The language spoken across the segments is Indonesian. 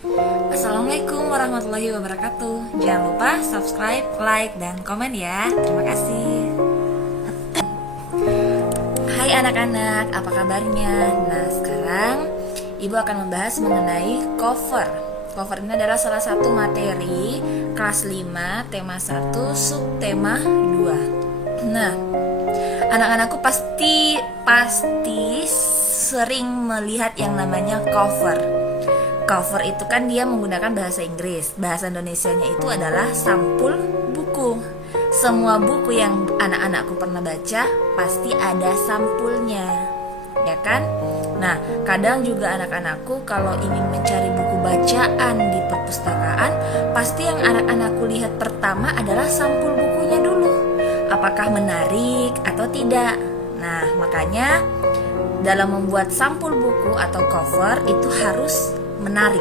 Assalamualaikum warahmatullahi wabarakatuh. Jangan lupa subscribe, like, dan komen ya. Terima kasih. Hai anak-anak, apa kabarnya? Nah, sekarang Ibu akan membahas mengenai cover. Cover ini adalah salah satu materi kelas 5, tema 1, subtema 2. Nah, anak-anakku pasti sering melihat yang namanya cover. Cover itu kan dia menggunakan bahasa Inggris. Bahasa Indonesianya itu adalah sampul buku. Semua buku yang anak-anakku pernah baca pasti ada sampulnya, ya kan? Nah, kadang juga anak-anakku kalau ingin mencari buku bacaan di perpustakaan, pasti yang anak-anakku lihat pertama adalah sampul bukunya dulu. Apakah menarik atau tidak? Nah, makanya dalam membuat sampul buku atau cover itu harus menarik,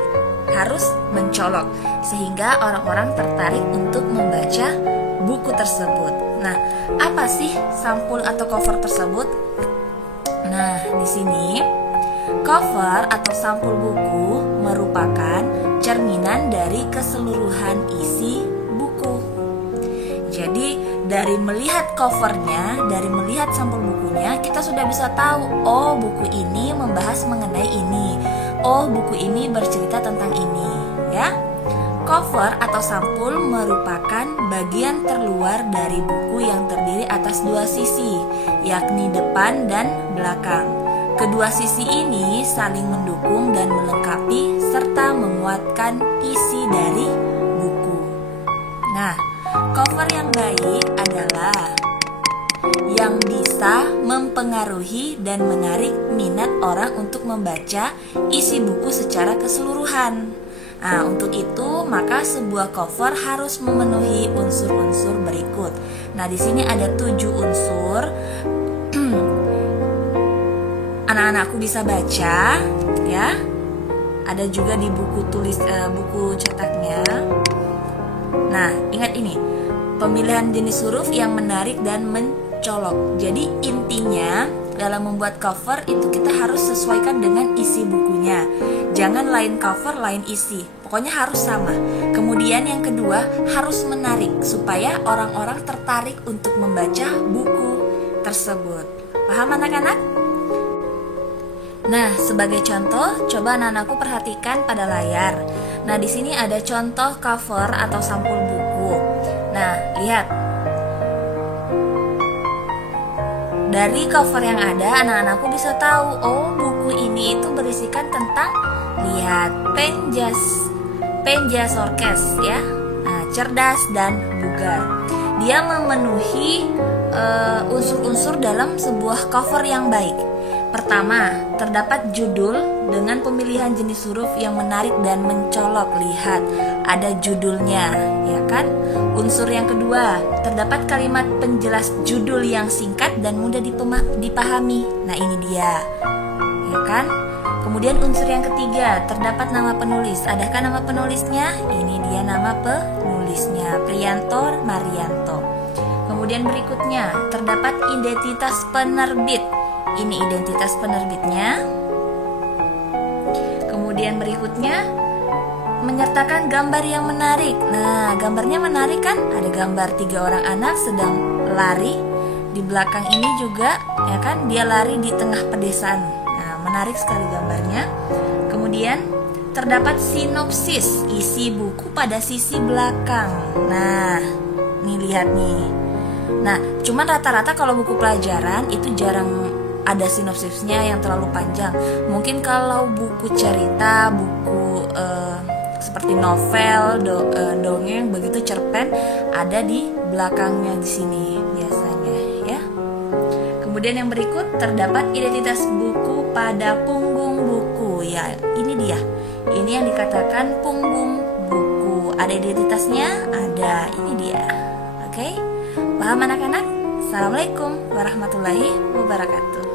harus mencolok, sehingga orang-orang tertarik untuk membaca buku tersebut. Nah, apa sih sampul atau cover tersebut? Nah, di sini cover atau sampul buku merupakan cerminan dari keseluruhan isi buku. Jadi dari melihat covernya, dari melihat sampul bukunya, kita sudah bisa tahu, oh buku ini membahas mengenai ini, oh buku ini bercerita tentang ini, ya. Cover atau sampul merupakan bagian terluar dari buku yang terdiri atas dua sisi, yakni depan dan belakang. Kedua sisi ini saling mendukung dan melengkapi serta menguatkan isi dari buku. Nah, cover yang baik adalah yang bisa mempengaruhi dan menarik minat orang untuk membaca isi buku secara keseluruhan. Nah, untuk itu maka sebuah cover harus memenuhi unsur-unsur berikut. Nah, di sini ada 7 unsur. Anak-anakku bisa baca, ya. Ada juga di buku buku cetaknya. Nah, ingat ini, pemilihan jenis huruf yang menarik dan mencolok. Jadi intinya dalam membuat cover itu kita harus sesuaikan dengan isi bukunya. Jangan lain cover, lain isi. Pokoknya harus sama. Kemudian yang kedua, harus menarik supaya orang-orang tertarik untuk membaca buku tersebut. Paham anak-anak? Nah, sebagai contoh, coba anak-anakku perhatikan pada layar. Nah, di sini ada contoh cover atau sampul buku. Nah, lihat. Dari cover yang ada, anak-anakku bisa tahu, oh buku ini itu berisikan tentang, lihat, Penjas Orkes, ya. Nah, cerdas dan bugar. Dia memenuhi unsur-unsur dalam sebuah cover yang baik. Pertama, terdapat judul dengan pemilihan jenis huruf yang menarik dan mencolok. Lihat, ada judulnya, ya kan? Unsur yang kedua, terdapat kalimat penjelas judul yang singkat dan mudah dipahami. Nah, ini dia, ya kan? Kemudian unsur yang ketiga, terdapat nama penulis. Adakah nama penulisnya? Ini dia nama penulisnya, Priyanto Marianto. Kemudian berikutnya, terdapat identitas penerbit. Ini identitas penerbitnya. Kemudian berikutnya, menyertakan gambar yang menarik. Nah, gambarnya menarik kan? Ada gambar 3 orang anak sedang lari. Di belakang ini juga, ya kan? Dia lari di tengah pedesaan. Nah, menarik sekali gambarnya. Kemudian terdapat sinopsis, isi buku pada sisi belakang. Nah, nih lihat nih. Nah, cuman rata-rata kalau buku pelajaran itu jarang ada sinopsisnya yang terlalu panjang. Mungkin kalau buku cerita, buku seperti novel, dongeng, begitu cerpen, ada di belakangnya di sini biasanya, ya. Kemudian yang berikut, terdapat identitas buku pada punggung buku. Ya, ini dia. Ini yang dikatakan punggung buku. Ada identitasnya? Ada. Ini dia. Oke? Paham anak-anak? Assalamualaikum warahmatullahi wabarakatuh.